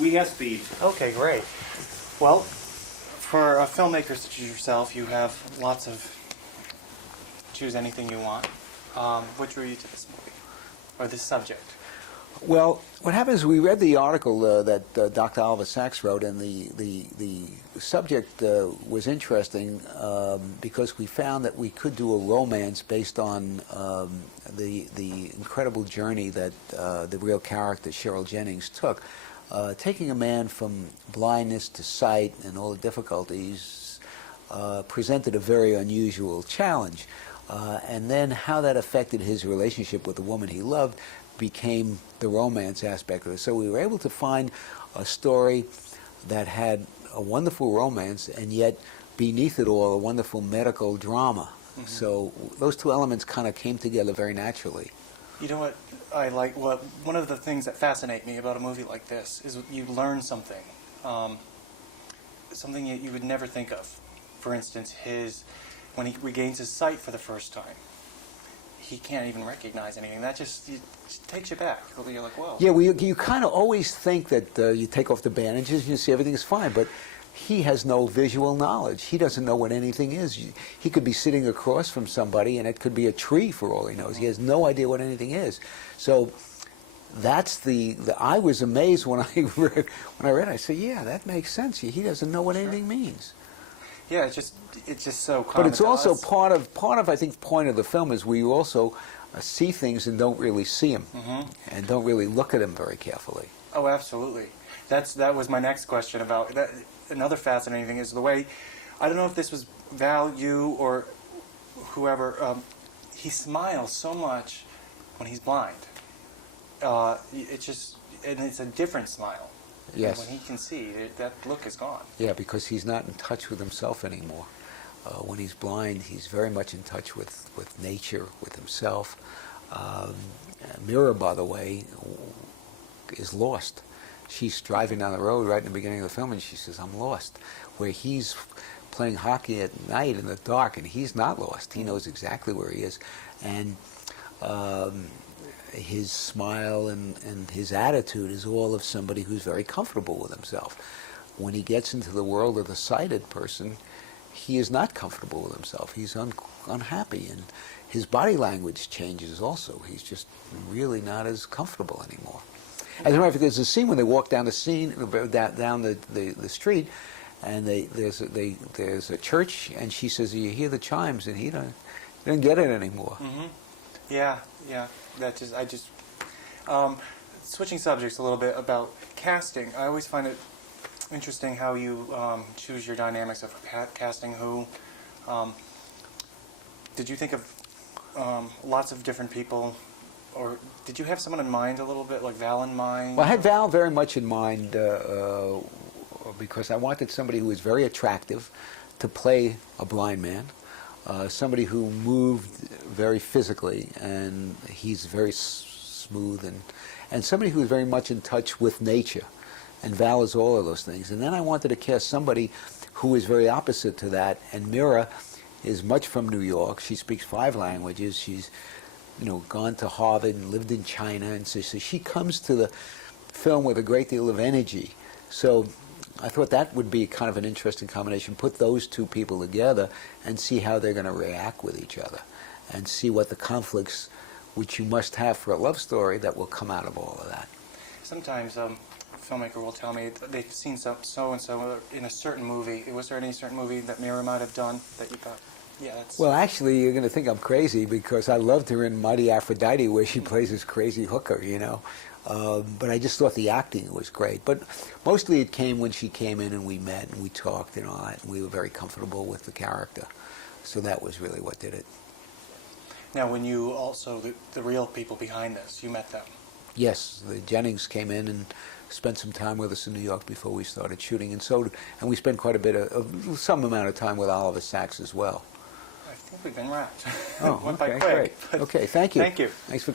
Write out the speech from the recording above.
We have speed. Okay, great. Well, for filmmakers such as yourself, you have lots of choose anything you want. What drew you to this movie or this subject? Well, what happens is we read the article that Dr. Oliver Sacks wrote, and the subject was interesting because we found that we could do a romance based on the incredible journey that the real character, Cheryl Jennings, took. Taking a man from blindness to sight and all the difficulties presented a very unusual challenge. And then how that affected his relationship with the woman he loved became the romance aspect of it. So we were able to find a story that had a wonderful romance and yet beneath it all a wonderful medical drama. Mm-hmm. So those two elements kind of came together very naturally. You know what I like? Well, one of the things that fascinate me about a movie like this is you learn something, something you would never think of. For instance, when he regains his sight for the first time, he can't even recognize anything. That just takes you back. You're like, whoa. Yeah, well, you kind of always think that you take off the bandages and you see everything's fine, but he has no visual knowledge. He doesn't know what anything is. He could be sitting across from somebody, and it could be a tree for all he knows. Mm-hmm. He has no idea what anything is. So that's I was amazed when I read it. I said, yeah, that makes sense. He doesn't know what anything means. Yeah, it's just so common. But it's also part of I think the point of the film is we also see things and don't really see them, mm-hmm. and don't really look at them very carefully. Oh, absolutely. That was my next question about that. Another fascinating thing is the way, I don't know if this was Val, you, or whoever, he smiles so much when he's blind. And it's a different smile. Yes. When he can see, that look is gone. Yeah, because he's not in touch with himself anymore. When he's blind, he's very much in touch with nature, with himself. Mira, by the way, is lost. She's driving down the road right in the beginning of the film, and she says, I'm lost. Where he's playing hockey at night in the dark, and he's not lost. He knows exactly where he is. And his smile and his attitude is all of somebody who's very comfortable with himself. When he gets into the world of the sighted person, he is not comfortable with himself. He's unhappy, and his body language changes also. He's just really not as comfortable anymore. As a matter of fact, there's a scene when they walk down down the street, and there's a church, and she says, "You hear the chimes," and he doesn't get it anymore. Mm-hmm. Yeah. Switching subjects a little bit about casting. I always find it interesting how you choose your dynamics of casting who. Did you think of lots of different people? Or did you have someone in mind a little bit, like Val in mind? Well, I had Val very much in mind because I wanted somebody who was very attractive to play a blind man, somebody who moved very physically, and he's very smooth, and somebody who was very much in touch with nature. And Val is all of those things. And then I wanted to cast somebody who is very opposite to that, and Mira is much from New York. She speaks 5 languages. She's gone to Harvard and lived in China, and so she comes to the film with a great deal of energy. So I thought that would be kind of an interesting combination. Put those two people together and see how they're going to react with each other, and see what the conflicts, which you must have for a love story, that will come out of all of that. Sometimes a filmmaker will tell me they've seen so-and-so in a certain movie. Was there any certain movie that Mira might have done that you thought, yeah, that's... Well, actually, you're going to think I'm crazy because I loved her in Mighty Aphrodite, where she plays this crazy hooker, But I just thought the acting was great. But mostly it came when she came in and we met and we talked and all that, and we were very comfortable with the character. So that was really what did it. Now, when you also, the real people behind this, you met them? Yes, the Jennings came in and spent some time with us in New York before we started shooting, and we spent quite a bit of some amount of time with Oliver Sacks as well. I think we've been wrapped. Oh, Went okay, by quick. great. Okay, thank you. Thank you. Thanks for